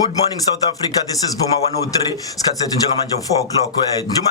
Good morning South Africa, this is Vuma103. Sikhathi sethu njengamanje 4 o'clock.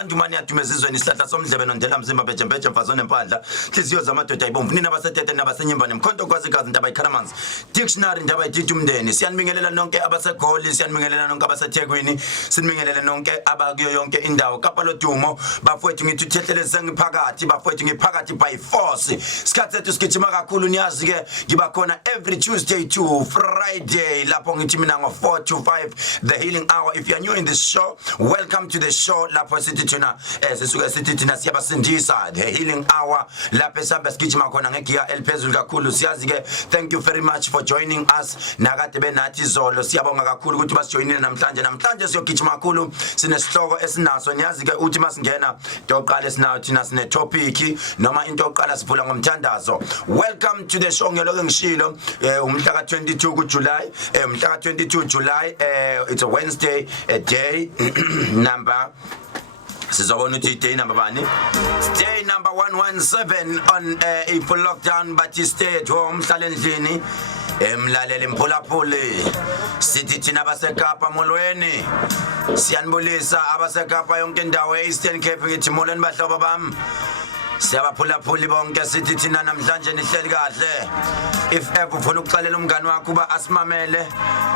Njumani yathumezizweni isihlahla somdlebe nondela mzimba bejembeje mfazone empandla. Hliziyo zamadodana ayibomvu nina basethethe nabasenyimba nemkhonto kwazikazi ndaba ikharamanzi. Dictionary ndaba idithi umndeni. Siyanibingelela nonke abaseGoli, siyanibingelela nonke abaseThekwini, sinibingelela nonke abakuyo yonke indawo. Kapalo Dumo, bafowethu ngithi Khehlelezi sengiphakathi, bafowethu ngiphakathi by force. Sikhathi sethu sigijima kakhulu niyazi ke ngiba khona every Tuesday to Friday lapho ngithi mina ngo4 to 5 the healing hour. If you are new in this show, welcome to the show. Lapho sithi thina sisuke sithi thina siyabasindisa the healing hour lapho sabe sigijima khona ngegiya eliphezulu kakhulu. Siyazi ke thank you very much for joining us. Nakade benathi izolo siyabonga kakhulu ukuthi basijoyinile namhlanje siyogijima kakhulu. Sinesihloko esinaso niyazi ke uthi masingena doqala esinayo thina sine topic noma into oqala sivula ngomthandazo. Welcome to the show ngeloke ngishilo umhla ka 22 kuJuly umhla ka 22 July. It's a Wednesday, day number. Sizobona ukuthi day number bani? Day number 117 on a full lockdown, but you stay at home. Hlale endlini emlalele mphulaphuli. Sithi thina baseKapa molweni. Siyanibulisa abaseKapa yonke indawo eEastern Cape ngithi molweni bahlobo bami. Siyabaphulaphuli bonke sithi thina namhlanje nihleli kahle. If ever ufuna ukuxalela umngani wakho uba asimamele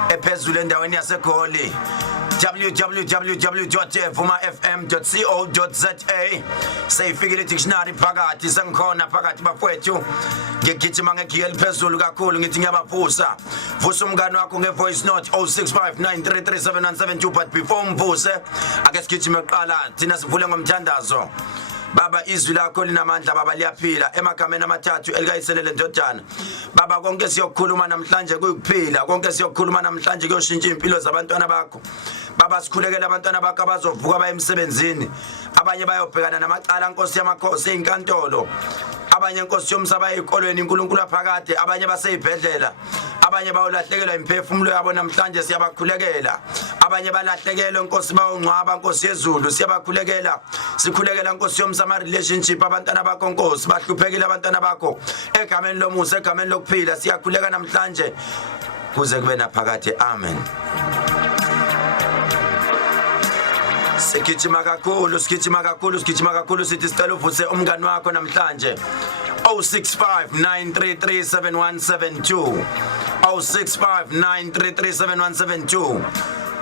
ephezulu endaweni yaseGoli, www.vumafm.co.za. Seyifikile dictionary phakathi sengikhona phakathi bafowethu. Ngigijima ngegiya eliphezulu kakhulu ngithi ngiyabaphusa. Vusa umngani wakho ngevoice note 0659337172. But before umvuse ake sigijime kuqala thina sivule ngomthandazo. Baba izwi lakho linamandla baba liyaphila emagameni amathathu elikayiselele ndodana. Baba konke siyokukhuluma namhlanje kuyiphila, konke siyokukhuluma namhlanje kuyoshintsha impilo zabantwana bakho. Baba sikhulekela abantwana bakho abazovuka baye emsebenzini, abanye bayobhekana namacala Nkosi yamakhosi ezinkantolo, abanye Nkosi yomsaba ezikolweni uNkulunkulu aphakade, abanye baseyibhedlela, abanye bayolahlekelwa imphefumulo yabo namhlanje siyabakhulekela, abanye balahlekelwe Nkosi bawongcwaba Nkosi yezulu siyabakhulekela, sikhulekela Nkosi yomsama relationship abantwana bakho Nkosi bahluphekile abantwana bakho egameni lomusa egameni lokuphila siyakhuleka namhlanje kuze kube naphakade. Amen. Sikijima kakhulu sithi sicela uvuse umngani wakho namhlanje 0659337172 0659337172.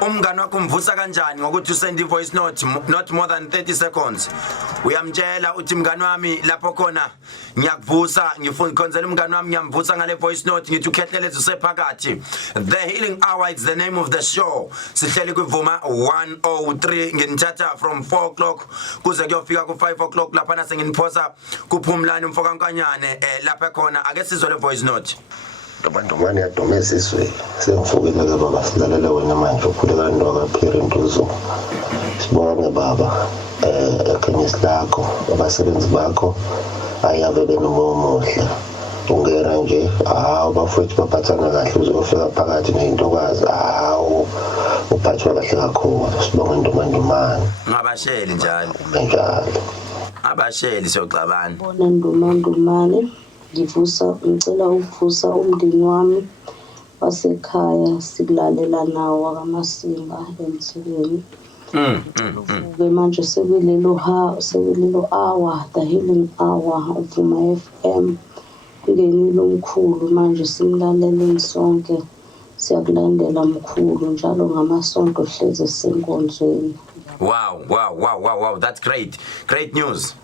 Umngani wakho umvusa kanjani ngokuthi usend voice note not more than 30 seconds. Uyamtshela uthi mngani wami lapho khona ngiyakuvusa ngifuna konzela umngani wami ngiyamvusa ngale voice note ngithi Khehlelezi usephakathi. The healing hour is the name of the show. Sihleli kuVuma 103 nginithatha from 4 o'clock kuze kuyofika ku 5 o'clock lapha na senginiphosa kuphumlani umfoka nkanyane lapha khona ake sizwe le voice note. Ndumani yaDomesi iswe sengifukile ke baba silalela wena manje ukhuleka into kaParent uzo sibonga baba ekhanyisi lakho abasebenzi bakho ayavele nomuhle ungera nje bafowethu baphathana kahle uzofika phakathi neintokazi uphathwa kahle kakhulu sibonga ndumani ngabasheli njalo abasheli soxabana bona ndumani ngicela ukuvusa umndeni wami wasekhaya sikulalela nawo akamasimba emthekweni. Manje sekulelo hour the healing hour Vuma FM kungenilo mkhulu manje simlalele sonke siyakulandela mkhulu njalo ngamasonto hleze senkonzweni. Wow, that's great news.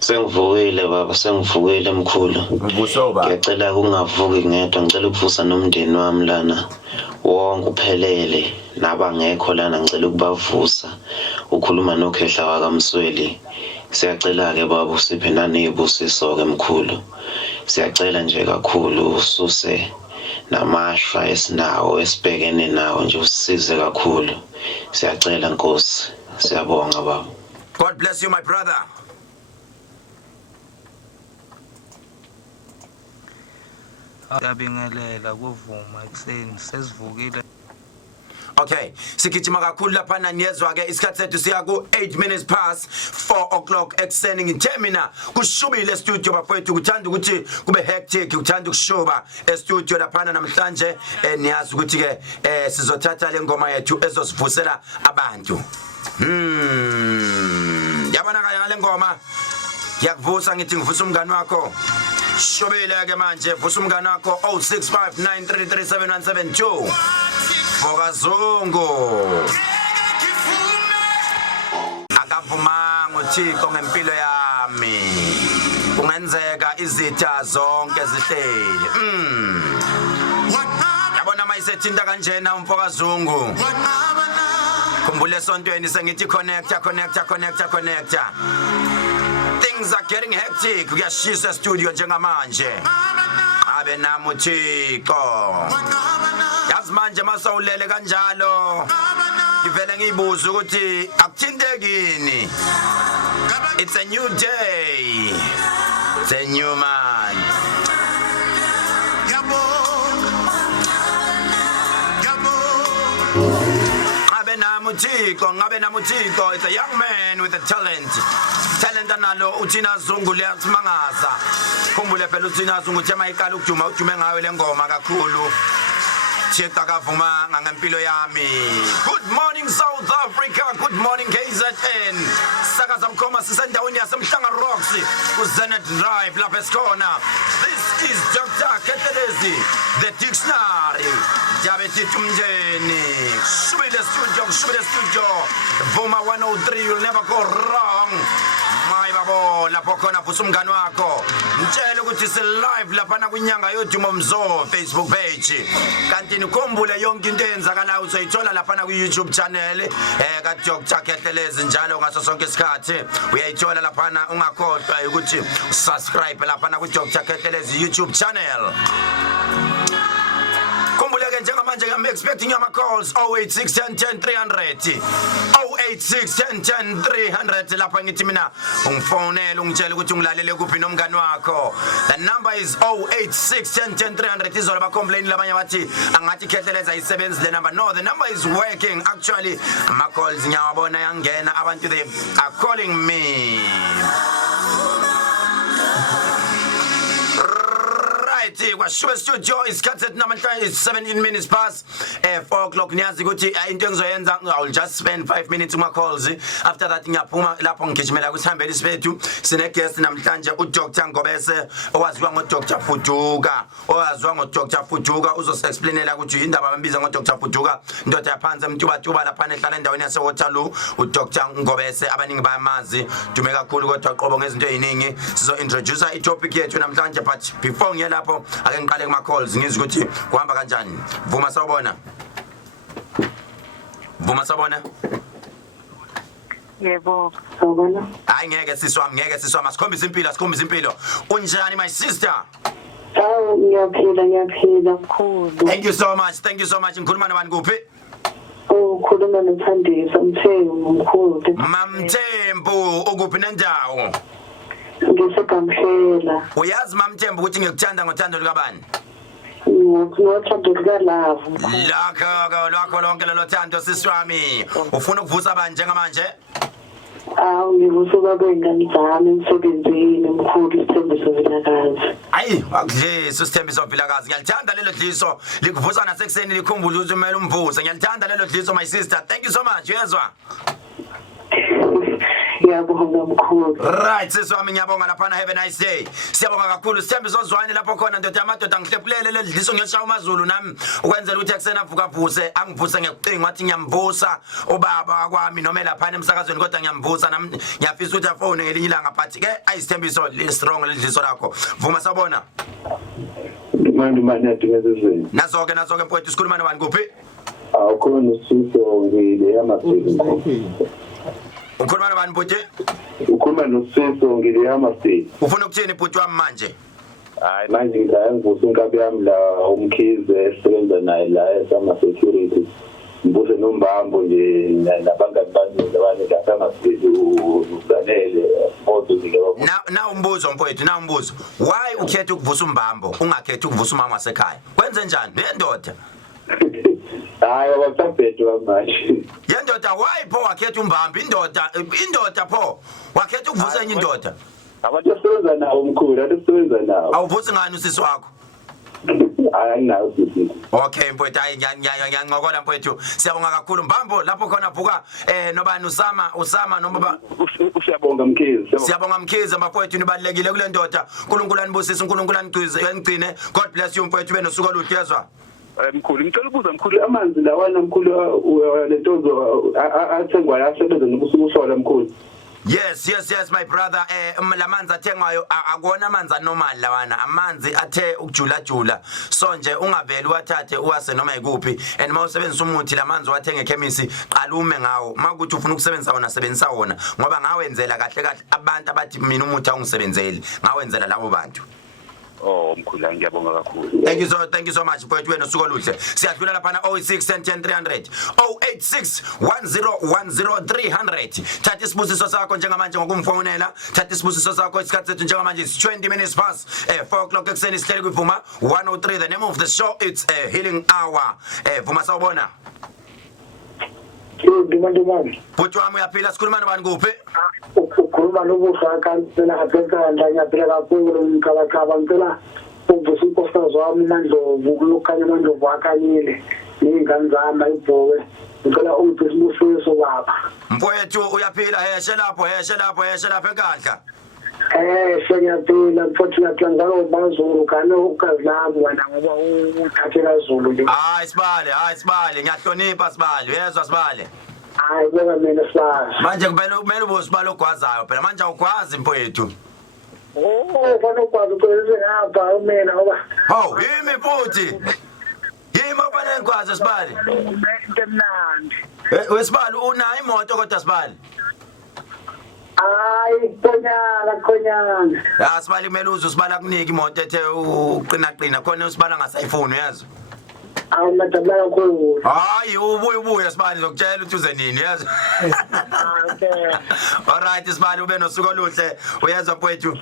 Sengivukile baba sengivukile mkhulu. Ngiyacela kungavuki ngedwa ngicela ukuvusa nomndeni wami lana wonke uphelele nabangekho lana ngicela ukubavusa ukhuluma noKhehla wakaMsweli. Siyacela ke baba usiphe nanezibusiso ke mkhulu. Siyacela nje kakhulu ususe namashwa esinawo esibhekene nawo nje usisize kakhulu. Siyacela Nkosi. Siyabonga baba. God bless you my brother. Siyabingelela kuvuma ekseni sesivukile. Okay, sigijima kakhulu lapha niyezwa ke isikhathi sethu siya ku 8 minutes past 4 o'clock ekuseni ngithemina kushubile studio bafowethu kuthanda ukuthi kube hectic kuthanda ukushuba studio lapha namhlanje niyazi ukuthi ke sizothatha le ngoma yethu ezosivusela abantu yabona kaya le ngoma yakuvusa ngithi ngivusa umngani wakho shobile ke manje vusa umngani wakho 0659337172 Bokazungu akavumanga uThixo ngempilo yami kungenzeka izitha zonke zihleli yabona mayisethinta kanjena umfokazungu khumbule esontweni sengithi connector things are getting hectic kuyashisa studio njengamanje abe nami uThixo yazi manje masawulele kanjalo ngivele ngiyibuza ukuthi akuthintekini it's a new day it's a new man ngabe namuthixo it's a young man with a talent analo uthina Zungu liyasimangaza khumbule phela uthina Zungu uthema iqala ukujuma ujume ngayo le ngoma kakhulu Thixo akavuma ngempilo yami. Good morning South Africa, good morning KZN. Sakaza mkhoma sisendaweni yasemhlanga Rocks kuZenet Drive lapha esikhona. This is Dr. Khehlelezi, the dictionary. Jabe thithi umndeni. Shubile studio. Vuma103, you'll never go wrong. My babo lapho khona vusa umngani wakho. Mtshela ukuthi si live lapha na kwinyanga yodumo mzo Facebook page. Kanti nikhumbule yonke into eyenzakalayo uzoyithola lapha na ku YouTube channel ka Dr. Khehlelezi njalo ngaso sonke isikhathi. Uyayithola lapha na ungakhohlwa ukuthi subscribe lapha na ku Dr. Khehlelezi YouTube channel. Njengamanje I'm expecting your calls 086110 300 lapha ngithi mina ungifonela ungitshela ukuthi ungilalele kuphi nomngani wakho. The number is 086110 300 izola ba complain labanye bathi angathi Khehlelezi ayisebenzi le number. No, the number is working actually. Ama calls ngiyabona yangena abantu they are calling me. Kwashuba studio isikhathi namhlanje is 17 minutes past 4 o'clock. Niyazi ukuthi into engizoyenza I will just spend 5 minutes kuma calls. After that ngiyaphuma lapho ngigijimela kusihambela isibethu. Sine guest namhlanje uDr Ngobese owaziwa ngoDr Fuduka uzosexplainela ukuthi indaba abambiza ngoDr Fuduka indoda yaphansi emtuba lapha ehlala endaweni yase Waterloo. uDr Ngobese abaningi bayamazi dume kakhulu kodwa qobo ngezinto eziningi. Sizo introduce itopic yethu namhlanje but before ngiye lapho ake ngiqale kuma calls ngizwe ukuthi kuhamba kanjani. Vuma sabona Yebo sawubona. Hayi ngeke siswami asikhombisa impilo unjani my sister? Ngiyaphila mkhulu. Thank you so much ngikhuluma nobani kuphi? Ukhuluma noThandisa Mthembu mkhulu. Mamthembu ukuphi nendawo? Ngisekamhlela. Uyazi Mamthembu ukuthi ngikuthanda ngothando likabani? Ngothando likaLavu. Lakho lonke lelo thando siswami. Ufuna ukuvusa bani njengamanje? Ngivusuka kwengane zami emsebenzini mkhulu isithembiso vilakazi. Ayi, akudliso isithembiso vilakazi. Ngiyalithanda lelo dliso. Likuvusa nasekuseni likhumbula ukuthi umele umvuse. Ngiyalithanda lelo dliso my sister. Thank you so much. Uyezwa? Ngiyabonga mkhulu. Right, siswami ngiyabonga lapha na have a nice day. Siyabonga kakhulu Sithembiso Zwane lapho khona ndoda yamadoda ngihlephulele le dliso ngiyashaya uMazulu nami ukwenzela ukuthi akusena avuka vuse angivuse ngekucinga wathi ngiyamvusa ubaba kwami noma lapha emsakazweni kodwa ngiyamvusa nami ngiyafisa ukuthi afone ngelinye ilanga but ke ayisithembiso le strong le dliso lakho. Vuma sabona. Manje yadimezezweni. Nazoke mfowethu sikhuluma nobani kuphi? Ukhona uSiso ngile yamaseli. Ukhuluma nobani bhuti? Ukhuluma noSiso ngile yamaseli. Ufuna ukuthini bhuti wami manje? Hayi manje ngizayengusa inkabi yami la umkhize esebenza naye la esama security. Ngibuze nombambo nje nabangani bami labanye ngasamaseli uZanele kodwa ngeke na umbuzo mfowethu why ukhetha ukuvusa umbambo ungakhetha ukuvusa umama wasekhaya kwenze njani nendoda? hayi wakusabhedwa manje yendoda why pho wakhetha umbambi indoda pho wakhetha ukuvusa enye indoda abantu asebenza nawo umkhulu asebenza nawo awuvusi ngani usisi wakho ayinawo sisi okay mfowethu hayi ngiyancokola mfowethu siyabonga kakhulu mbambo lapho khona vuka nobani usama noma siyabonga Mkhize siyabonga Mkhize mfowethu nibalekile kule ndoda uNkulunkulu anibusise uNkulunkulu anigcine God bless you mfowethu benosuku oluhle yazwa mkhulu ngicela ukubuza mkhulu amanzi lawana mkhulu lentozo athengwa yasebenza nobusuku usola mkhulu Yes my brother lamanzi athengwayo akona amanzi anormal lawana amanzi athe ukujula so nje ungaveli wathathe uwase noma ikuphi and mawusebenzisa umuthi lamanzi wathenge ekhemisi qalume ngawo makuthi ufuna ukusebenzisa wona sebenzisa wona ngoba ngawenzela kahle abantu abathi mina umuthi awungisebenzeli ngawenzela labo bantu Oh mkhulu ngiyabonga kakhulu. Thank you so much mfowethu wena usuku oluhle. Siyadlula lapha na 086 10 300 086 10 Thatha isibusiso sakho njengamanje ngokumfonela. Thatha isibusiso sakho isikhathi sethu njengamanje is 20 minutes past 4 o'clock ekseni sihleli kwiVuma 103. The name of the show it's a healing hour. Vuma sawubona. Ndimandimani. Bhuti wami uyaphila sikhuluma nobani kuphi? Ukhuluma nobufa kansela abekanda nyaphela kakhulu ngikabakaba ngicela ukuvusa inkosikazi wami uMandlovu kulokhanya uMandlovu akanyile ningane zami ayibhowe ngicela ungibhisibusiso baba. Mfowethu uyaphila heshe lapho enkandla. Sengiyaphila futhi ngiyaqanga ngoBazulu kane ukazilami wena ngoba uthathela Zulu nje. Hayi sibale ngiyahlonipha sibale uyezwa sibale. Hayi ngoba mina sazi. Manje kumele ubosibalo ogwazayo phela manje awugwazi mfowethu. Ufana ukwazi ukwenza ngapha mina ngoba. Hawu yimi futhi. Yimi ubane ngikwazi sibale. Into emnandi. Wesibali unayo imoto kodwa sibali. Hayi khonyana. Ya sibali kumele uze usibala kunika imoto ethe uqina khona usibala ngasayifuni yazi. Awumadabula kakhulu. Hayi ubuye sibali ngizokutshela ukuthi uze nini yazi. Okay. Alright sibali ube nosuku oluhle uyezwa mfowethu.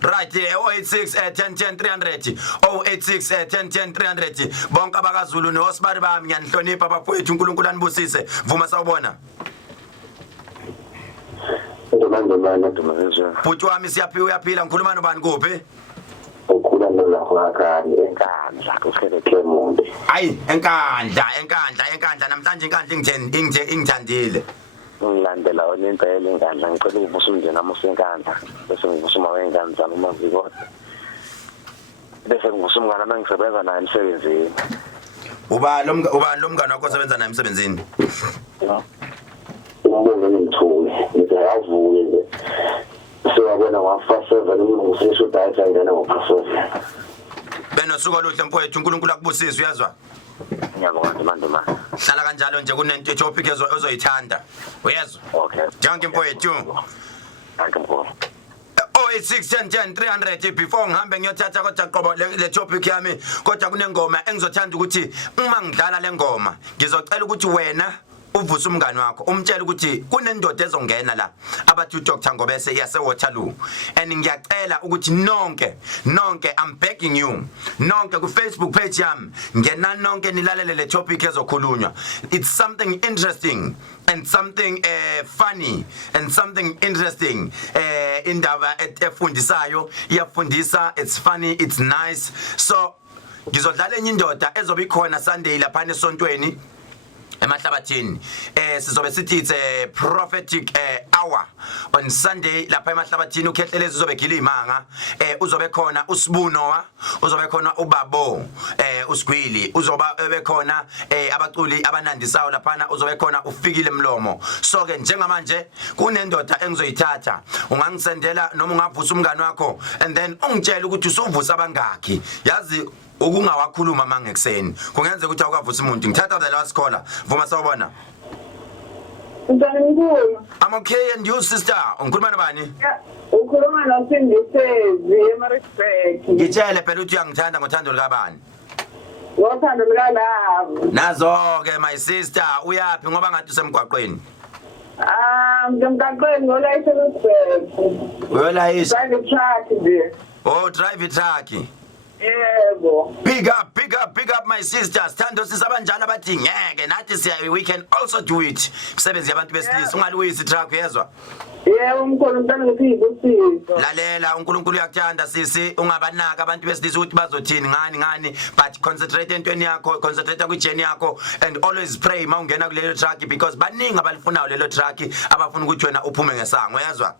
Right 086 10 300 086 10 300 bonke abakaZulu noSibari bami ngiyanihlonipha bafowethu uNkulunkulu anibusise Vuma sawubona. Bhuti wami siyaphi uyaphila ngikhuluma nobani kuphi? Ukhuluma nolakho enkandla uhleleke muntu. Hayi enkandla namhlanje inkandla ingithandile. Ngilandela wona impela enkandla ngicela ukubusa umndeni nami usenkandla bese ngibusa uma wenkandla zami umaziko. Bese ngibusa umngane nami ngisebenza naye emsebenzini. Uba lo mngane wakho osebenza naye emsebenzini? Umbonge ngithule ngiyavuke nje. Siyabona wafaseva ngifisho data ngena ngophasofa. Benosuku oluhle mfowethu uNkulunkulu akubusise uyazwa? Ngiyabonga manduma. Hlala kanjalo nje kunento topic ozoyithanda. Uyezwa? Okay. Jonke mfowethu. Thank you. 086 10 300 before ngihambe ngiyothatha kodwa qobo le topic yami kodwa kunengoma engizothanda ukuthi uma ngidlala le ngoma ngizocela ukuthi wena uvusa umngane wakho umtshela ukuthi kunendoda ezongena la abathi Dr Ngobese yase Waterloo and ngiyacela ukuthi nonke I'm begging you nonke ku Facebook page yami ngena nonke nilalele le topic ezokhulunywa. It's something interesting and something funny and something interesting indaba efundisayo iyafundisa, it's funny, it's nice. So ngizodlala enye indoda ezobe ikhona Sunday lapha esontweni emahlabathini sizobe sithi it's a prophetic hour on Sunday lapha emahlabathini uKhehlelezi uzobe gila imanga uzobe khona uSibunowa uzobe khona ubabo uSigwili uzobe bekhona abaculi abanandisayo lapha uzobe khona ufikile Mlomo. So ke njengamanje kunendoda engizoyithatha ungangisendela noma ungavusa umngane wakho and then ungitshela ukuthi usuvusa abangaki yazi ukungawakhuluma mangekuseni kungenza ukuthi awukavusa umuntu. Ngithatha the last caller Vuma sawubona. Ngiyangibona. I'm okay and you sister ungikhuluma nobani? Ukhuluma noSindisezi eMaritzburg. Ngitshele phela ukuthi uyangithanda ngothando likabani? Ngothando likalabo. Nazo ke my sister uyapi ngoba ngathi usemgwaqweni? Ngimgaqweni ngolayisha. Uyolayisha? Drive truck nje. Oh drive truck. Yebo. Big up my sisters. Thando sisabanjalo abathi ngeke nathi siya we can also do it. Kusebenza abantu besilisa ungaluyisi truck yezwa. Yebo umkhulu ngicela ukuthi ngibusise. Lalela uNkulunkulu uyakuthanda sisi ungabanaka abantu besilisa ukuthi bazothini ngani but concentrate entweni yakho concentrate ku journey yakho and always pray mawungena kulelo truck because baningi abalifunayo lelo truck abafuna ukuthi wena uphume ngesango yezwa.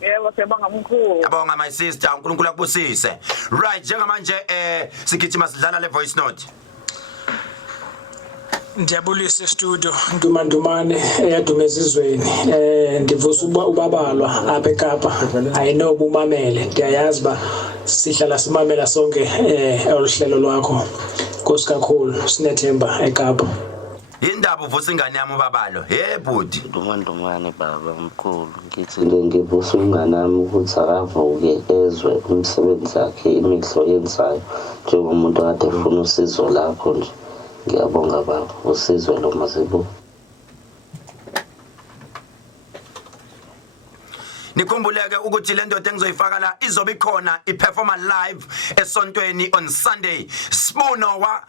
Yebo sebanga mkhulu. Abonga my sister uNkulunkulu akubusise. Right njengamanje sigijima sidlala le voice note. Ndiyabulisa studio Ndumandumane eyadumezizweni ndivusa ubabalwa apha eKapa ayinobumamele ndiyayazi ba sihlala simamela sonke oluhlelo lwakho Nkosi kakhulu sinethemba eKapa Indaba uvusa ingane yami ubabalo budi Ndumandumane baba mkhulu ngithi ngivusa umngane wami ukuthi akavuke ezwe umsebenzi wakhe imihlo yenzayo njengomuntu kade efuna usizo lakho nje ngiyabonga baba usizo lo mazibu Nikhumbuleke ukuthi le ndoda engizoyifaka la izobe ikhona iperforma live esontweni on Sunday. Sibunowa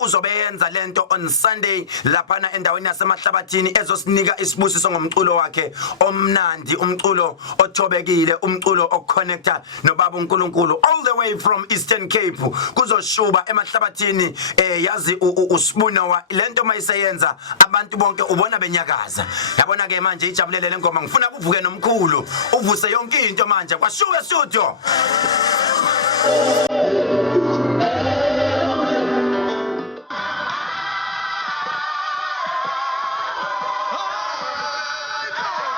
uzobe yenza lento on Sunday lapha endaweni yasemahlabathini ezosinika isibusiso ngomculo wakhe omnandi umculo othobekile umculo oconnecta nobaba uNkulunkulu all the way from Eastern Cape kuzoshuba emahlabathini yazi uSibunowa lento mayiseyenza abantu bonke ubona benyakaza yabona ke manje ijabulele lengoma ngifuna kuvuke nomkhulu uvuse yonke into manje kwashuke studio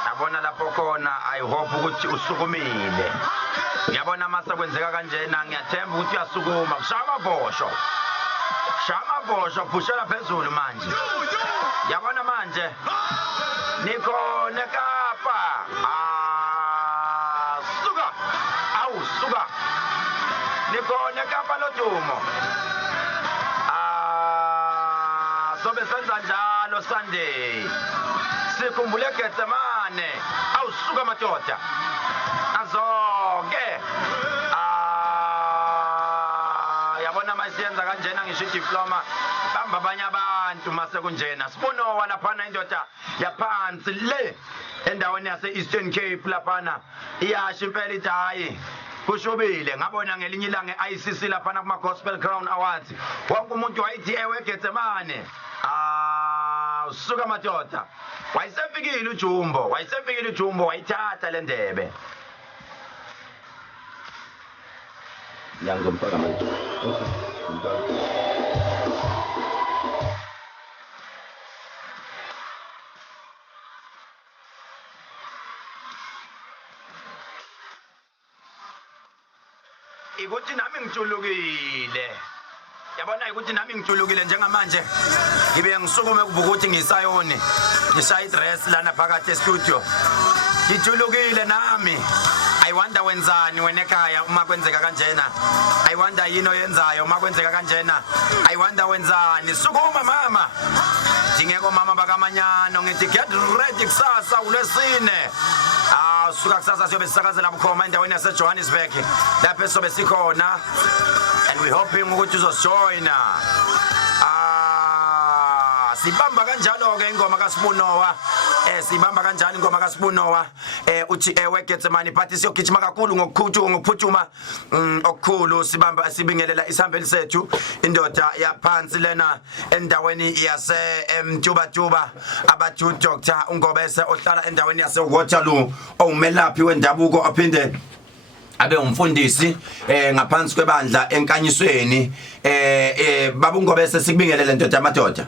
Yabona lapho khona I hope ukuthi usukumile Ngiyabona mase kwenzeka kanjena ngiyathemba ukuthi uyasukuma kushama bosho phushela phezulu manje Yabona manje Niko nekapa Suga Niko nekapa lodumo sobe senza njalo Sunday sikhumbule Getsemane awusuka madoda azoke yabona masiyenza kanjena ngisho diploma bamba abanye abantu mase kunjena Sibunowa laphana indoda yaphansi le endaweni yase Eastern Cape laphana iyasho impela ithi hayi kushubile ngabona ngelinye ilanga iCC laphana kuma Gospel Crown Awards wonke umuntu wayithi ewe Getsemane usuka madoda wayesefikile uJumbo wayithatha le ndebe yangompaka manje Ikuthi nami ngijulukile yabona ukuthi nami ngijulukile njengamanje ngibe ngisukume kuvuka ukuthi ngisayone ngishaya idress lana phakathi e-studio ngijulukile nami I wonder wenzani wena ekhaya uma kwenzeka kanjena I wonder yini oyenzayo uma kwenzeka kanjena I wonder wenzani sukuma mama Dingeko mama bakamanyano ngithi get ready kusasa uLwesine suka kusasa siyobe sisakazela bukhoma endaweni yase Johannesburg lapho sobe sikhona and we hoping ukuthi uzosijoina sibamba kanjalo ke ingoma kaSibunowa sibamba kanjalo ingoma kaSibunowa uthi ewe Getsemane but siyogijima kakhulu ngokuphuthuma okukhulu sibamba sibingelela isihambeli sethu indoda yaphansi lena endaweni yase Mtubatuba abathu Dr Ngobese ohlala endaweni yase Waterloo owumelaphi wendabuko aphinde abe umfundisi ngaphansi kwebandla enkanyisweni baba uNgobese sikubingelele ndoda yamadoda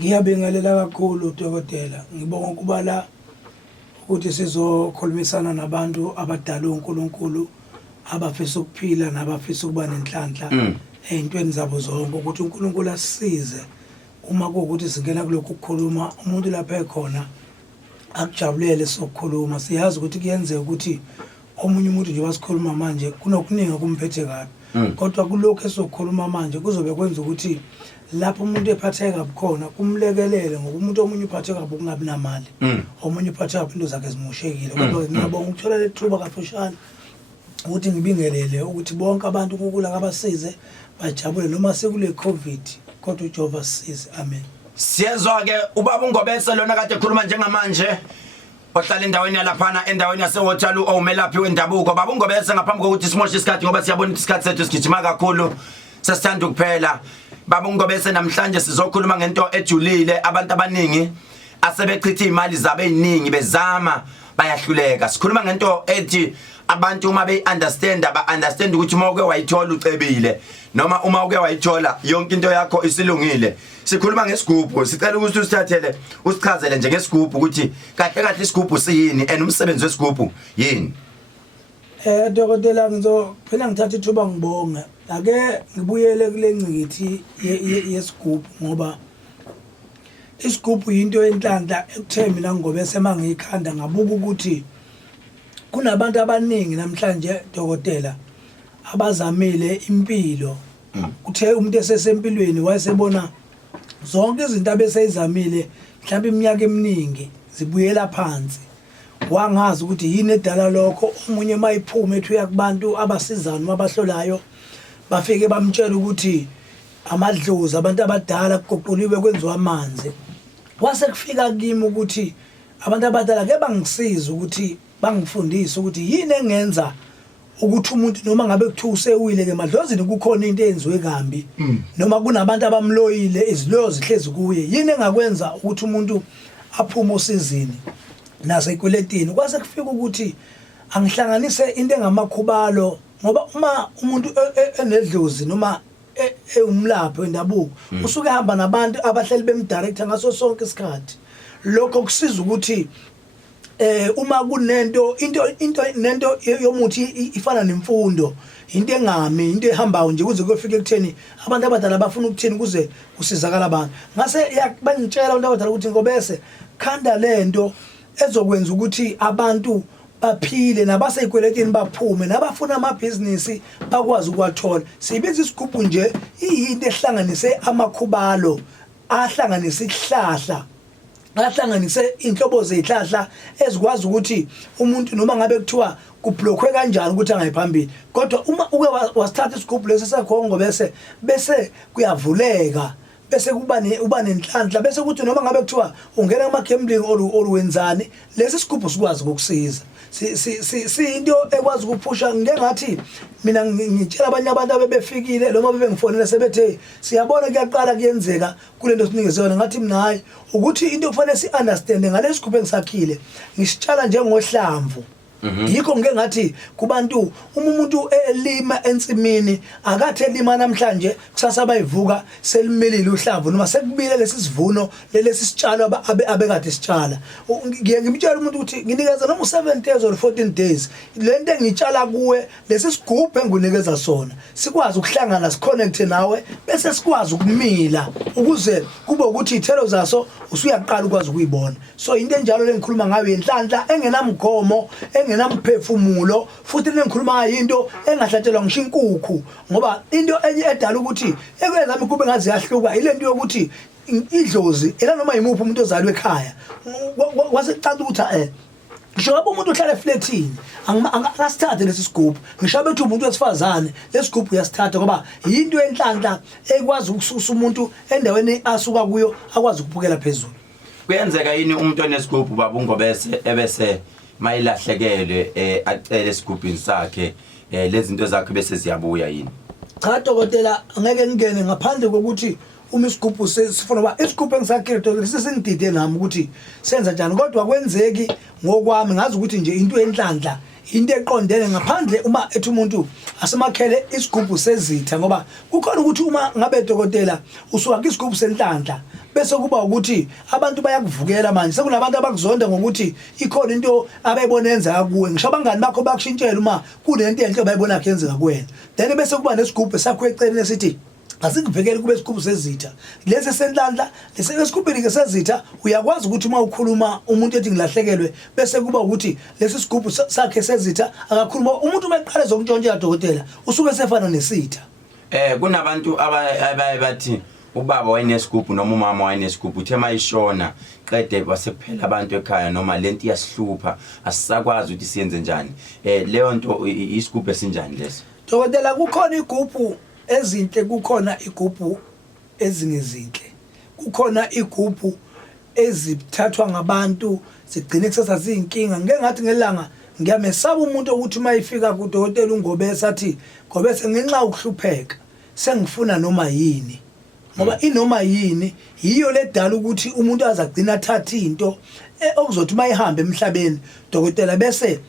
Ngiyabingelela kakhulu dokotela ngibonga kuba la ukuthi sizokhulumisana nabantu abadala uNkulunkulu abafisa ukuphila nabafisa ukuba nenhlanhla ezintweni zabo zonke ukuthi uNkulunkulu asisize uma kuukuthi singena kulokhu ukukhuluma umuntu lapha ekhona akujabulele sokukhuluma siyazi ukuthi kuyenzeka ukuthi omunye umuntu nje wasikhuluma manje kunokuningi okumphethe kabi kodwa kulokho esokukhuluma manje kuzobe kwenza ukuthi lapho umuntu ephatheka bukhona kumlekelele ngoba umuntu omunye uphatheka ukungabi namali omunye uphatheka into zakhe zimushekile kodwa ngiyabonga ukuthola lethuba kafushane ukuthi ngibingelele ukuthi bonke abantu kukula kabasize bajabule noma sekule COVID kodwa uJehova sisize amen. Siyezwa ke ubaba uNgobese lona kade ekhuluma njengamanje ohlala endaweni yalaphana endaweni yaseWaterloo owumelaphi wendabuko. Baba uNgobese ngaphambi kokuthi simoshe isikhathi ngoba siyabona ukuthi isikhathi sethu sigijima kakhulu sesithanda ukuphela. Baba uNgobese namhlanje sizokhuluma ngento ejulile abantu abaningi asebechitha imali zabo eziningi bezama bayahluleka. Sikhuluma ngento ethi abantu uma understand ukuthi uma uke wayithola ucebile noma uma uke wayithola yonke into yakho isilungile. Sikhuluma ngesigubhu, sicela ukuthi usithathele usichazele nje ngesigubhu ukuthi kahle kahle isigubhu siyini and umsebenzi wesigubhu yini. Dokotela ngizophela ngithatha ithuba ngibonga. Ake ngibuyele kule ncikithi yesigubhu ngoba isigubhu into enhlanhla ekuthe mina Ngobese mangiyikhanda ngabuka ukuthi kunabantu abaningi namhlanje dokotela abazamile impilo. Kuthe umuntu esesempilweni wayesebona zonke izinto abeseyizamile mhlawumbe iminyaka eminingi zibuyela phansi. Wangazi ukuthi yini edala lokho. Umunye mayiphuma ethi uyakubantu abasizana abahlolayo bafike bamtshela ukuthi amadlozi abantu abadala kugoquliwe kwenziwa amanzi. Wase kufika kimi ukuthi abantu abadala ke bangisiza ukuthi bangifundise ukuthi yini engenza ukuthi umuntu noma ngabe kuthiwa usewile ke madlozini kukhona into eyenziwe kambi noma kunabantu abamloyile iziloyo zihlezi kuye yini engakwenza ukuthi umuntu aphume osizini naseyikweletini. Kwase kufika ukuthi angihlanganise into engamakhubalo ngoba uma umuntu enedlozi noma umlaphi wendabuko usuke ehamba nabantu abahleli bemdirector ngaso sonke isikhathi. Lokho kusiza ukuthi uma kunento nento yomuthi ifana nemfundo into engami into ehambayo nje kuze kufike ekutheni abantu abadala bafuna ukuthini kuze kusizakala abantu. Ngase bangitshela abantu abadala ukuthi Ngobese khanda lento ezokwenza ukuthi abantu baphile nabaseyikweletini baphume nabafuna amabhizinisi bakwazi ukwathola. Sibiza isigubhu nje iyinto ehlanganise amakhubalo ahlanganise isihlahla ahlanganise inhlobo zezihlahla ezikwazi ukuthi umuntu noma ngabe kuthiwa kublockwe kanjani ukuthi angayiphambili kodwa uma uke wasithatha isigubhu lesi sakho Ngobese bese kuyavuleka bese uba nenhlanhla bese kuthi noma ngabe kuthiwa ungena kuma gambling oluwenzani lesi sigubhu sikwazi ukukusiza. Into ekwazi ukuphusha ngengathi mina ngitshela abanye abantu abebefikile noma bebengifonela sebethe siyabona kuyaqala kuyenzeka kulento sinikezona ngathi mina hayi ukuthi into kufanele si understand ngalesi sigubhu engisakhile ngisitshala njengohlamvu. Yikho ngeke ngathi kubantu umuntu elima ensimini akathi elima namhlanje kusasa bayivuka selimelile uhlamvu noma sekubile lesi sivuno lesi sitshalo abekade sitshala. Ngimtshela umuntu ukuthi nginikeza noma 7 days or 14 days lento engitshala kuwe lesi sigubhu engunikeza sona sikwazi ukuhlangana siconnect nawe bese sikwazi ukumila ukuze kube ukuthi ithelo zaso usuyaqala ukwazi ukuyibona. So into enjalo lengikhuluma ngayo inhlanhla engenamgomo engenamphefumulo futhi lengikhuluma ngayo into engahlatshelwa ngisho inkukhu ngoba into enye edala ukuthi ekwenzami kube ngazi yahluka ilento yokuthi idlozi ela noma yimuphi umuntu ozalwe ekhaya wasecala ukuthi ngisho umuntu ohlala eflatini angasithathe lesi sigubhu ngisho bethu umuntu wesifazane lesi sigubhu uyasithatha ngoba into enhlanhla ekwazi ukususa umuntu endaweni asuka kuyo akwazi ukuphukela phezulu. Kuyenzeka yini umuntu onesigubhu baba uNgobese ebese mayilahlekele acele isigubhini sakhe lezi zinto zakhe bese ziyabuya yini? Cha dokotela ngeke ngene ngaphandle kokuthi uma isigubhu sifuna ba isigubhu engisakhile dokotela sesingidide nami ukuthi senza njani kodwa kwenzeki ngokwami ngazi ukuthi nje into enhlanhla into eqondene ngaphandle uma ethi umuntu asemakhele isigubhu sezitha ngoba kukhona ukuthi uma ngabe dokotela usuka kwisigubhu senhlanhla bese kuba ukuthi abantu bayakuvukela manje sekunabantu abakuzonda ngokuthi ikhona into abayibonenza kuwe ngisho abangani bakho bakushintshela uma kunento enhle bayibona kuyenzeka kuwena then bese kuba nesigubhu sakho eceleni esithi asikubhekele kube isigubhu sezitha lesi senhlanhla lesi esigubhini ke sezitha uyakwazi ukuthi uma ukhuluma umuntu ethi ngilahlekelwe bese kuba ukuthi lesi sigubhu sakhe sezitha akakhuluma umuntu umeqala zokuntshontshela dokotela usuke sefana nesitha. Kunabantu abaye bathi ubaba wayenesigubhu noma umama wayenesigubhu uthe mayishona qede wasekuphela abantu ekhaya noma lento iyasihlupha asisakwazi ukuthi siyenze njani leyo nto isigubhu esinjani leso Dokotela kukhona igubhu ezinhle kukhona igubhu ezingezinhle kukhona igubhu ezithathwa ngabantu sigcine kusasa ziyinkinga ngeke ngathi ngelanga ngiyamesaba umuntu ukuthi mayifika kuDokotela uNgobese athi Ngobese ngenxa ukuhlupheka sengifuna noma yini ngoba inoma yini yiyo ledala ukuthi umuntu azagcina athatha into okuzothi mayihambe emhlabeni Dokotela bese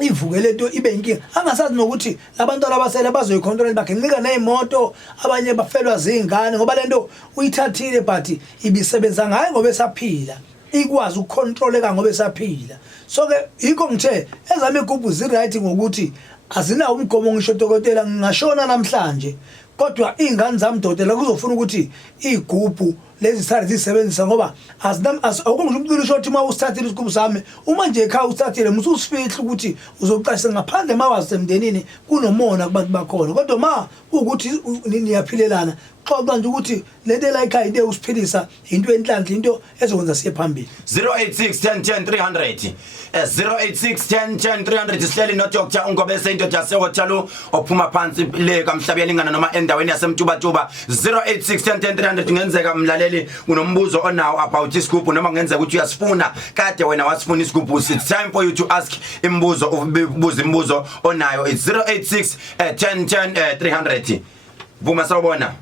ivuke lento ibe inkinga angasazi nokuthi labantu abasele bazoyicontrol bakhe ncika nezimoto abanye bafelwa zingane ngoba lento uyithathile but ibisebenza ngayo ngoba esaphila ikwazi ukucontroleka ngoba esaphila so ke yikho ngithe ezami igubhu ziright ngokuthi azina umgomo ngisho Dokotela ngingashona namhlanje kodwa ingane zami Dokotela kuzofuna ukuthi igubhu lezi sari zisebenzisa ngoba akungisho ukuthi uma usithathile isigubhu sami uma nje ekhaya usithathile musufihla ukuthi uzoqashisa ngaphandle mawazi emndenini kunomona kubantu bakhona kodwa ma ukuthi niyaphilelana xoxa nje ukuthi lento la ekhaya into usiphilisa into enhlanhla into ezokwenza siye phambili 086 10 300 086 10 300 sihleli no Dr. Ngobese into yasehothalo ophuma phansi le kamhlabeni lingana noma endaweni yasemtubatuba 086 10 300 ngenzeka mlaleli unombuzo onawo about isigubhu noma ngenzeka ukuthi uyasifuna kade wena wasifuna isigubhu it's time for you to ask imbuzo ubuza imbuzo onayo it's 086 10 300 Vuma sawubona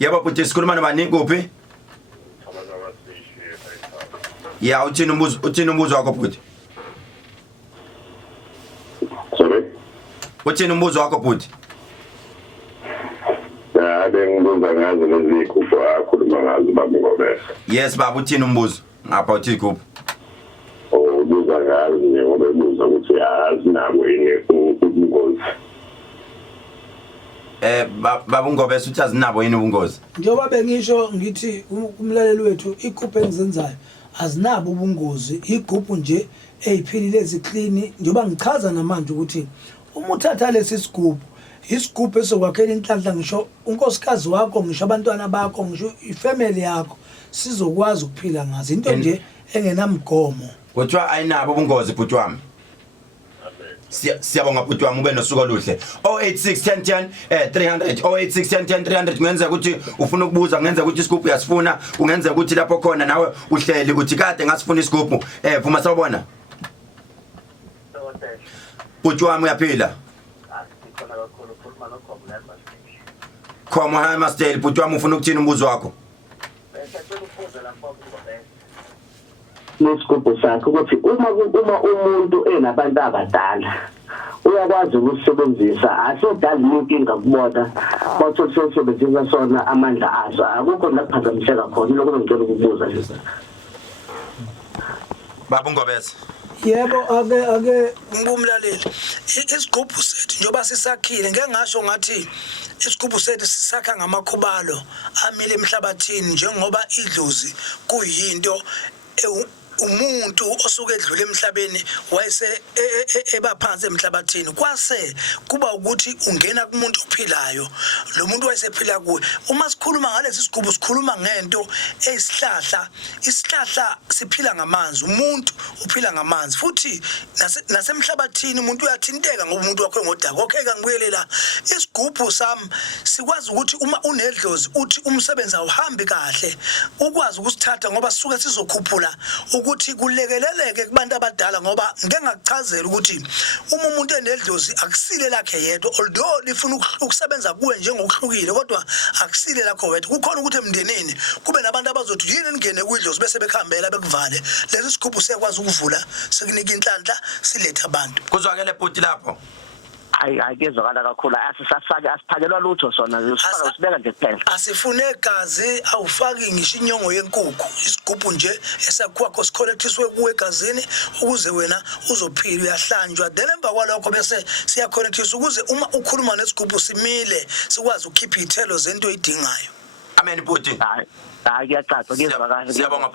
Yebo buthi sikhuluma nobani kuphi Ya uthini umbuzo wakho buthi Sorry uthini umbuzo wakho buthi bengibuza ngazo lezi igubhu akhuluma ngazo baba Ngobese Yes baba uthini umbuzo about igubhu ubuza ngazo ngoba ebuza ukuthi azinabo yini ubungozi baba uNgobese uthi azinabo yini ubungozi njengoba bengisho ngithi umlaleli wethu igubhu engizenzayo azinabo ubungozi igubhu nje eziphilile eziclean njengoba ngichaza namanje ukuthi uma uthatha lesi sigubhu isigubhu esokwakhela inhlanhla ngisho unkosikazi wakho ngisho abantwana bakho ngisho ifamily yakho sizokwazi ukuphila ngazo into nje engenamgomo kodwa ayinabo ubungozi bhuti wami siyabonga bhuti wami ube nosuku oluhle 086 10 300 086 10 300 ngenza ukuthi ufuna ukubuza ngenza ukuthi isigubhu uyasifuna ungenza ukuthi lapho khona nawe uhleli uthi kade ngasifuna isigubhu Vuma sawubona bhuti wami uyaphila Khoma Master bhuti wami ufuna ukuthina umbuzo wakho Nesigubhu sakho ukuthi uma umuntu enabantu abadala uyakwazi ukusebenzisa asodala inkinga kubona bathi sosebenzisa sona amandla azo akukho nakuphazamiseka khona lokho ngicela ukubuza nje Baba Ngobese Yebo ake ngumlaleli isigubhu sethu njoba sisakhile ngeke ngasho ngathi isigubhu sethu sisakha ngamakhubalo amile emhlabathini njengoba idlozi kuyinto umuntu osuke edlule emhlabeni wayese ebaphansi emhlabathini kwase kuba ukuthi ungena kumuntu ophilayo lo muntu wayesephila kuwe uma sikhuluma ngalesi sigubhu sikhuluma ngento isihlahla siphila ngamanzi umuntu uphila ngamanzi futhi nasemhlabathini umuntu uyathinteka ngoba umuntu wakho ngodaka okay kangibuyelela isigubhu sami sikwazi ukuthi uma unedlozi uthi umsebenzi awuhambi kahle ukwazi ukusithatha ngoba sisuke sizokhuphula ukuthi kulekeleleke kubantu abadala ngoba ngeke ngakuchazela ukuthi uma umuntu enedlozi akusile lakhe yedwa although lifuna ukusebenza kuwe njengokuhlukile kodwa akusile lakho wethu kukhona ukuthi emndenini kube nabantu abazothi yini ngene kwidlozi bese bekhambela bekuvale lesi sigubhu sekwazi ukuvula sekunika inhlanhla silethe abantu kuzwakele bhuti lapho ayikezwakala kakhulu asiphakelwa lutho sona sibeka nje kuphela asifune igazi awufaki ngisho inyongo yenkukhu isigubhu nje esakhiwa sikholektiswe kuwe egazini ukuze wena uzophila uyahlanjwa then emva kwalokho bese siyakholektiswa ukuze uma ukhuluma nesigubhu simile sikwazi ukukhipha ithelo zento oyidingayo Amen bhuti. Kuyacaca kuyezwakala. Siyabonga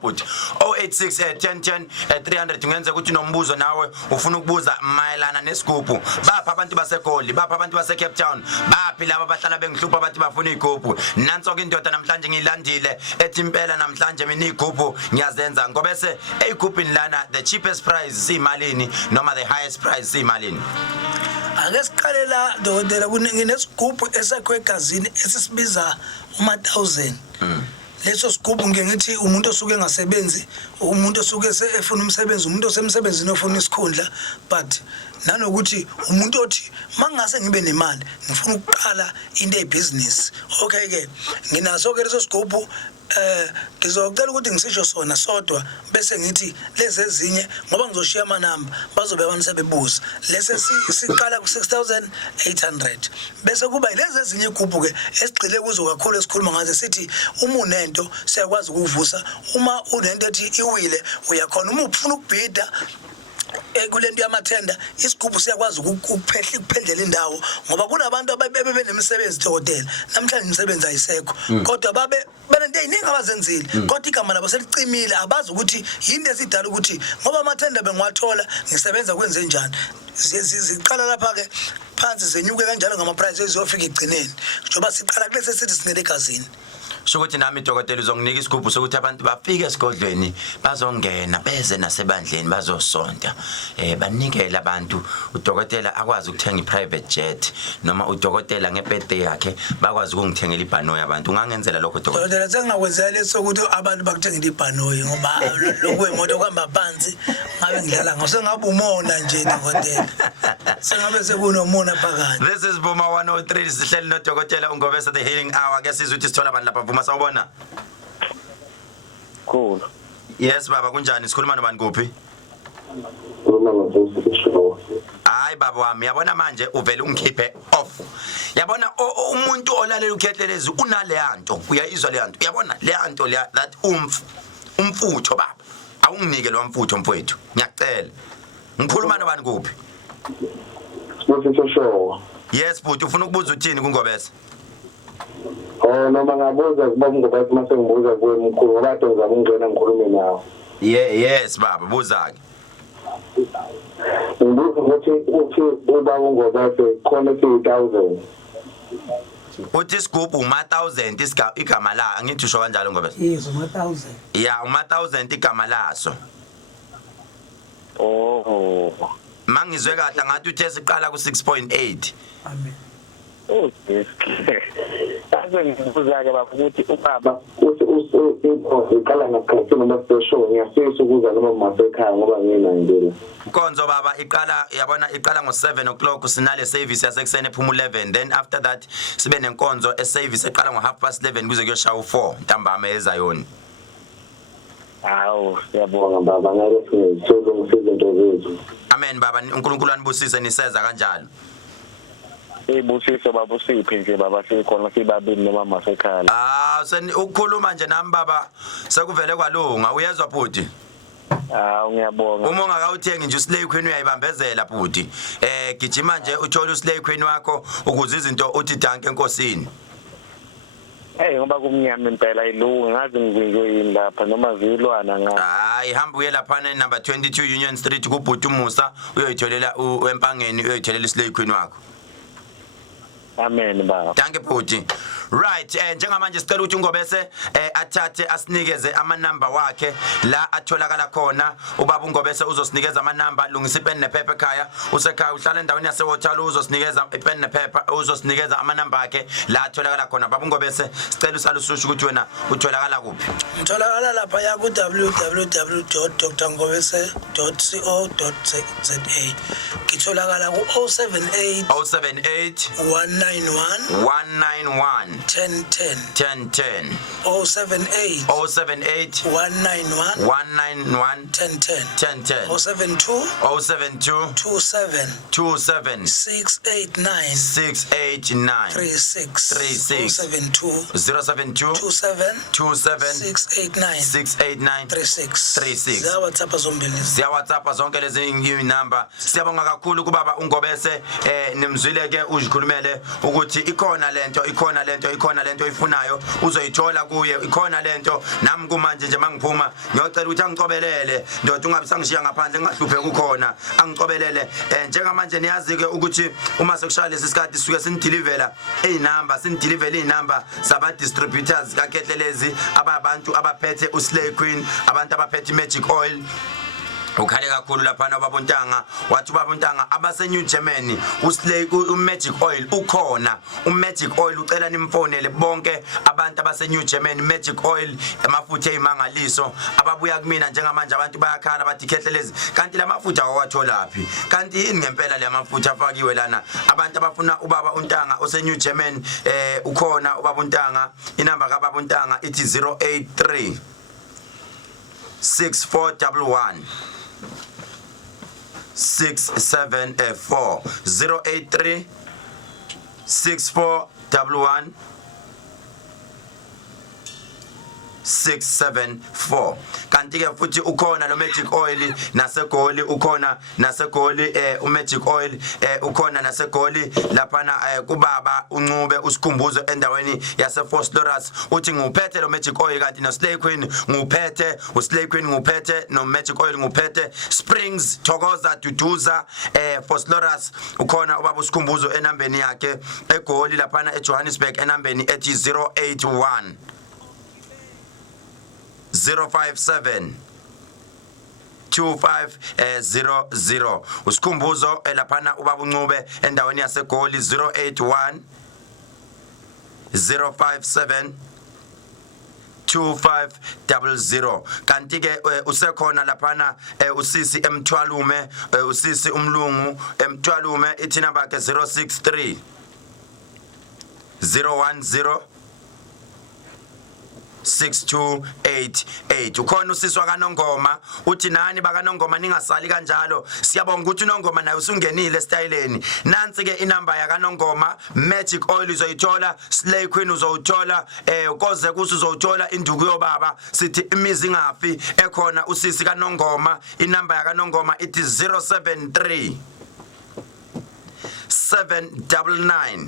bhuti. 086 1010 300 ungenze ukuthi nombuzo nawe ufuna ukubuza mayelana nesigubhu. Bapha abantu baseGoli, bapha abantu baseCape Town, baphi laba abahlala bengihlupha bathi bafuna igubhu. Nanso ke indoda namhlanje ngilandile ethi impela namhlanje mina igubhu ngiyazenza ngobese eyigubhini lana the cheapest price simalini noma the highest price simalini. Ake siqale la dokotela kunesigubhu esakho egazini esisibiza 1000. Leso sigubhu ngithi umuntu osuke engasebenzi, umuntu osuke efuna umsebenzi, umuntu osemsebenzini ofuna isikhundla, but nanokuthi umuntu othi mangase ngibe nemali ngifuna ukuqala into ebusiness. Okay ke nginaso ke leso sigubhu ngizocela ukuthi ngisisho sona sodwa bese ngithi lezi ezinye ngoba ngizoshiya amanamba bazobe banisebebuza lese siqala ku 6800 bese kuba lezi ezinye igubhu ke esigcile kuzo kakhulu esikhuluma ngaze sithi uma unento siyakwazi ukuvusa uma unento ethi iwile uyakhona uma ufuna ukubhida kulento yamathenda isigubhu siyakwazi ukuphendlela indawo ngoba kunabantu abebe nemisebenzi dokotela namhlanje imisebenzi ayisekho kodwa banento eziningi abazenzile kodwa igama labo selicimile abazi ukuthi yini esidala ukuthi ngoba amathenda bengwathola ngisebenza kwenze njani ziqala lapha ke phansi zenyuke kanjalo ngama price eziyofika igcineni njoba siqala kulese sithi singele egazini. Shukuthi nami dokotela uzonginika isigubhu sokuthi abantu bafike esigodlweni bazongena beze nasebandleni bazosonta banikele abantu udokotela akwazi ukuthenga iprivate jet noma udokotela ngepete yakhe bakwazi ukungithengela ibhanoyi abantu ungangenzela lokho dokotela sengakwenzela leso ukuthi abantu bakuthengele ibhanoyi ngoba lokho imoto kuhamba phansi ngabe ngidlala ngose ngabe umona nje dokotela sengabe sekunomona phakathi. This is Vuma103 sihleli nodokotela uNgobese the healing hour ke sizwe ukuthi sithola abantu lapha Masawubona. Cool. Yes baba kunjani sikhuluma nobani kuphi? Hayi baba wami yabona manje uvela ungikhiphe off. Yabona umuntu olalela uKhehlelezi unale yanto uyayizwa le yanto. Yabona le yanto le that umfutho baba. Awunginike lo mfutho mfowethu. Ngiyacela. Ngikhuluma nobani kuphi? Sure. Yes but ufuna ukubuza uthini kuNgobese? Noma ngabuza kuba Ngobese mase ngibuza kuwe mkhulu ngoba kade ngizama ukungena ngikhulume nawe. Yes baba buza ke. Ngibuza ukuthi uba Ngobese khona 2000. Uthi isigubhu 1000 igama la angithi usho kanjalo Ngobese? Yes 1000. Yeah 1000 igama laso. Oh. Mangizwe kahle ngathi uthe siqala ku 6.8. Amen. Oh yes. Ngibuza ke baba ukuthi ubaba uthi uqala ngakhathi noma special ngiyafisa ukuza noma masekhaya ngoba nginandile. Inkonzo baba iqala yabona iqala ngo7 o'clock sinale service yasekuseni ephuma 11 then after that sibe nenkonzo eservice eqala ngo11:30 kuze kuyoshaya u4 ntambama ezayoni. Awu siyabonga baba ngeke singizithola umsebenzi wethu. Amen baba uNkulunkulu anibusise niseza kanjalo. Ibusiso baba usiphi nje baba sikhona sibabili noma masekhaya. Ukukhuluma nje nami baba sekuvele kwalunga uyezwa bhuti? Ngiyabonga. Uma ungakawuthengi nje uslay queen uyayibambezela bhuti. Gijima nje uthola uslay queen wakho ukuze izinto uthi danke enkosini. Ngoba kumnyama impela ilungu ngazi ngizinjwe yini lapha noma zilwana ngathi. Hayi hamba uye lapha number 22 Union Street kubhuti uMusa uyoyitholela empangeni uyoyitholela islay queen wakho. Amen baba. Danke bhuti. Right njengamanje sicela ukuthi uNgobese athathe asinikeze ama number wakhe la atholakala khona ubaba uNgobese uzosinikeza ama number lungisa ipen nephepha ekhaya usekhaya uhlala endaweni yase hotel uzosinikeza ipen nephepha uzosinikeza ama number akhe la atholakala khona baba uNgobese sicela usale ususho ukuthi wena utholakala kuphi utholakala lapha ya ku www.drngobese.co.za ngitholakala ku 078 191 1010 078 191 1010 072 27 689 36 072 27 689 36 ziyawhatsappa zonke lezi number siyabonga kakhulu kubaba uNgobese nimzwile ke uzikhulumele ukuthi ikhona lento ifunayo uzoyithola kuye ikhona lento nami kumanje nje mangiphuma ngiyocela ukuthi angicobelele ndoda ungabe sangishiya ngaphandle ngahlupheka kukhona angicobelele njengamanje niyazi ke ukuthi uma sekushaya lesi sikhathi sisuke sinidilivela inamba saba distributors ka Khehlelezi ababantu abaphethe uSlay Queen abantu abaphethe Magic Oil ukhale kakhulu lapha nababontanga wathi babontanga abase New Germany uSlay uMagic Oil ukhona uMagic Oil ucela nimfonele bonke abantu abase New Germany Magic Oil amafutha ezimangaliso ababuya kumina njengamanje abantu bayakhala bathi Khehlelezi kanti lamafutha awatholaphi kanti yini ngempela lamafutha afakiwe lana abantu abafuna ubaba untanga ose New Germany ukhona ubaba untanga inamba kababa untanga ithi 083 6411 674 083 6411 674 kanti ke futhi ukhona lo Magic Oil nasegoli ukhona nasegoli uMagic Oil ukhona nasegoli lapha kubaba uncube usikhumbuzo endaweni yase Phosphorus uthi nguphethe lo Magic Oil kanti no Slay Queen nguphethe uSlay Queen nguphethe no Magic Oil nguphethe Springs Thokoza Duduza Phosphorus ukhona ubaba usikhumbuzo enambeni yakhe egoli lapha eJohannesburg enambeni ethi 081 057 2500 usikhumbuzo lapha ubaba uncube endaweni yasegoli 081 057 2500 kanti ke usekhona lapha usisi emthwalume usisi umlungu emthwalume ithi number yakhe 063 010 6288 ukhona usiswa kaNongoma uthi nani bakaNongoma ningasali kanjalo siyabonga ukuthi uNongoma naye usungenile styleni nansi ke inamba yakaNongoma Magic Oil uzoyithola Slay Queen uzowuthola koze kusuzowuthola induku yobaba sithi imizi ngafi ekhona usisi kaNongoma inamba yakaNongoma ithi 073 799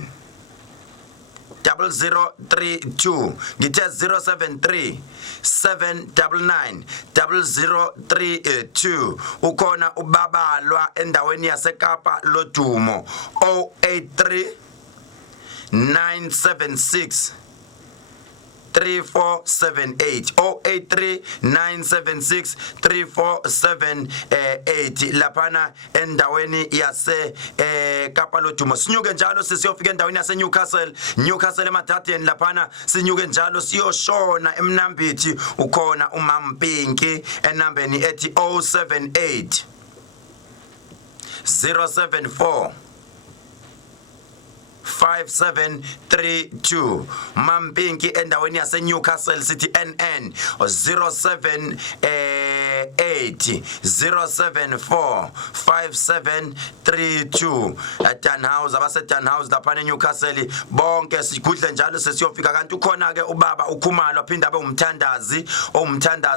0032 ngithe 073 799 0032 ukhona ubabalwa endaweni yaseKapa lodumo 083 976 3478 083 976 3478 lapana endaweni yase Kapa lodumo sinyuke njalo sisiyofika endaweni yase Newcastle eMadadeni lapana sinyuke njalo siyoshona eMnambithi ukhona uMampinki enambeni ethi 078 074 5732 Mampinki endaweni yase Newcastle City NN 078 074 5732 Danhouse abase Danhouse lapha eNewcastle bonke sigudle njalo sesiyofika kanti ukhona ke ubaba uKhumalo aphinda abe umthandazi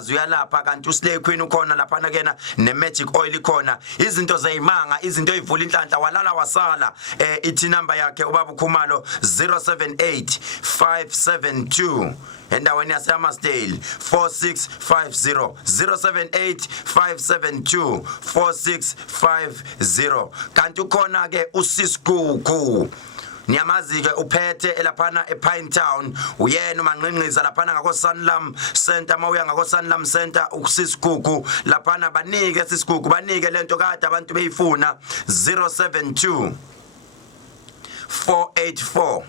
uyalapha kanti uSlay Queen ukhona lapha kena neMagic Oil ikhona izinto zeyimanga izinto ezivula inhlanhla walala wasala ithi number yakhe ubaba uKhumalo 078 572 endaweni yase Amasdale 4650 078 572 4650 kanti ukhona ke uSisigugu Nyamazi ke uphethe elaphana ePine Town uyena umanqinqiza laphana ngako Sanlam Center mawuya ngako Sanlam Center ukusigugu laphana banike sisigugu banike lento kade abantu beyifuna 072 484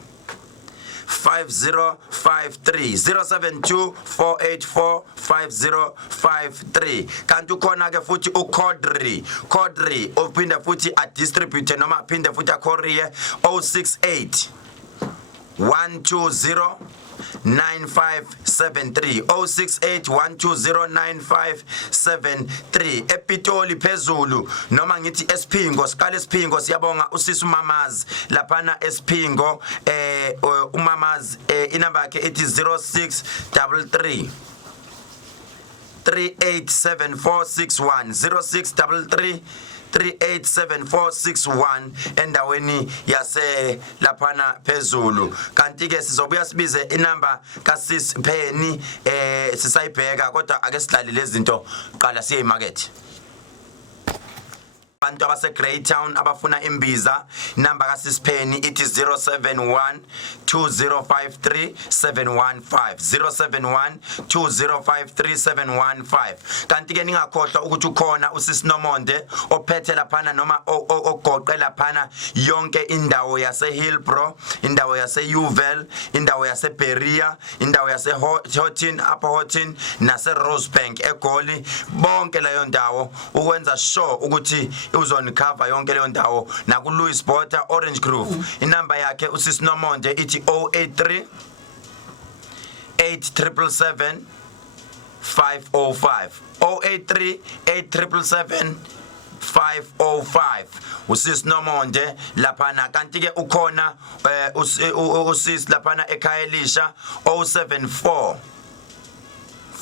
5053 072 484 5053 kanti ukhona ke futhi uCodri uphinda futhi a distribute noma phinde futhi a courier 068 120 9573 068 120 9573 ePitoli phezulu noma ngithi eSphingo siqale eSphingo siyabonga usisi uMamazi laphana eSphingo uMamazi inamba yakhe ethi 0633 387461 0633 387461 endaweni yase laphana phezulu. Kanti ke sizobuya sibize inamba kaSis Penny sisayibheka kodwa ake sidlale lezi zinto qala siye emarket. Abantu abase Greytown abafuna imbiza number kaSis Penny it is 07120537115 07120537115. Kanti ke ningakhohlwa ukuthi ukhona uSis Nomonde ophethe laphana noma ogoqe laphana yonke indawo yase Hillbrow, indawo yase Uval, indawo yase Berea, indawo yase Houghton, Upper Houghton nase Rosebank eGoli, bonke leyo ndawo ukwenza sure ukuthi uzone cover yonke leyo ndawo na ku Louis Botha Orange Grove. Inamba yakhe uSis Nomonde ithi 083 8777 505 083 8777 505 uSis Nomonde laphana. Kanti ke ukhona uSis laphana eKhehlelezi 074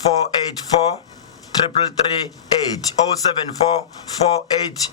484 338 074 480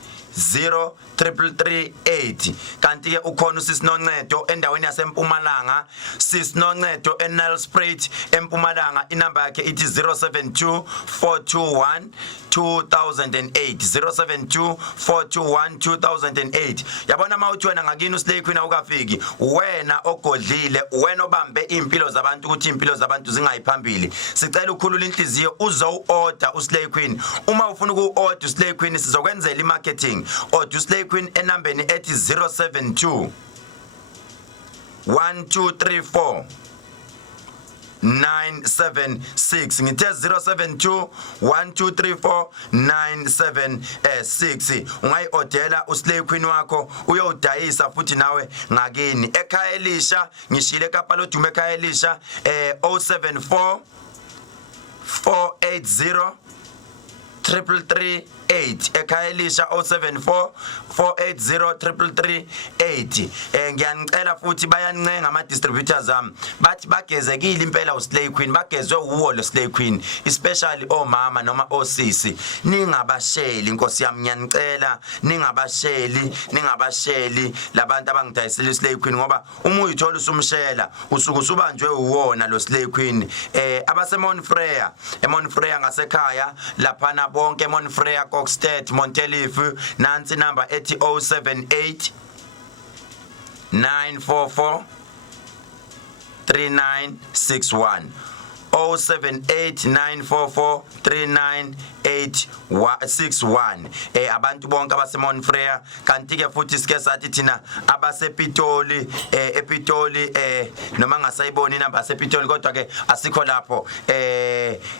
338. Kanti ke ukhona uSis Noncedo endaweni yaseMpumalanga, Sis Noncedo eNelspruit eMpumalanga. Inamba yakhe ithi 072 421 2008 072 421 2008. Yabona mawuthi wena ngakini uSlay Queen awukafiki, wena ogodlile, wena obambe impilo zabantu ukuthi impilo zabantu zingayiphambili, sicela ukhulula inhliziyo uzo-order uSlay Queen. Uma ufuna uku-order uSlay Queen sizokwenzela imarketing. Order uSlay Queen enambeni ethi 072 1234 976. Ngithe 072 1234 976. Ungayiodela uSlay Queen wakho uyodayisa futhi nawe ngakini. eKhehlelezi ngishile eKapa lodumo eKhehlelezi 074 480 338 eKhehlelezi 074 480 338. Ngiyanicela futhi bayancenga ama distributors ami bathi bagezekile impela uSlay Queen, bagezwe uwo lo Slay Queen, especially omama noma osisi. Ningabasheli inkosi yami, ngiyanicela ningabasheli labantu abangidayisela uSlay Queen, ngoba uma uyithola usumshela usuku usubanjwe uwona lo Slay Queen. Abase Monfreya, eMonfreya ngasekhaya laphana bonke Monfreya, Kokstad, Montelifu, nansi number ethi 078 944 3961 078 944 3961. Abantu bonke abaseMonfreya. Kanti ke futhi sike sathi thina abasepitoli epitoli noma ngasayiboni inamba yasePitoli kodwa ke asikho lapho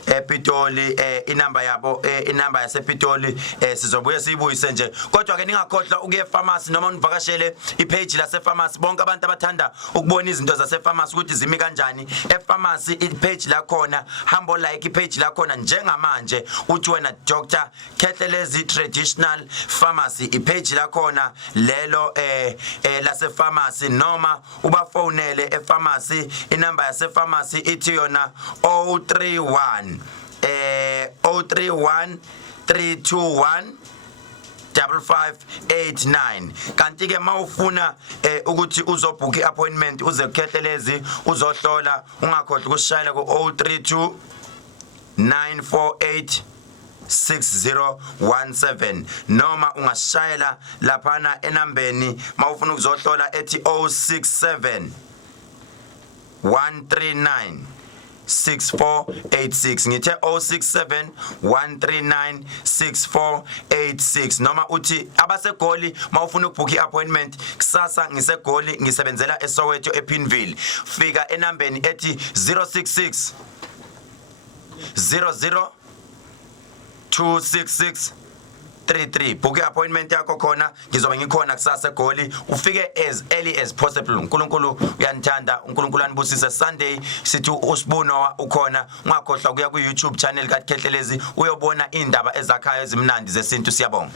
epitoli inamba yabo inamba yasePitoli sizobuye siyibuyise nje. Kodwa ke ningakhohlwa ukuye pharmacy noma univakashele ipage lase pharmacy. Bonke abantu abathanda ukubona izinto zase pharmacy ukuthi zimi kanjani epharmacy, ipage la khona, hambo like ipage la khona njengamanje uthi wena Dr. Khehlelezi Traditional Pharmacy, ipage la khona lelo lase pharmacy, noma ubafonele epharmacy. Inamba yase pharmacy ithi yona 031 321 5589. Kanti ke mawufuna ukuthi uzobhuka iappointment uze Khehlelezi uzohlola, ungakhohlwa ukushayela ku 032 948 6017 noma ungashayela laphana enambeni mawufuna ukuzohlola ethi 067 139 6486. Ngithe 067 139 6486. Noma uthi abaseGoli mawufuna ukubhuka iappointment kusasa ngiseGoli ngisebenzela eSoweto ePinville, fika enambeni ethi 066 00 266 33. Book appointment yakho khona, ngizobe ngikhona kusasa eGoli, ufike as early as possible. uNkulunkulu uyanithanda, uNkulunkulu anibusise. Sunday sithi uSibuno ukhona, ungakhohlwa kuya ku YouTube channel kaKhehlelezi uyobona indaba ezakhayo ezimnandi zesintu. Siyabonga.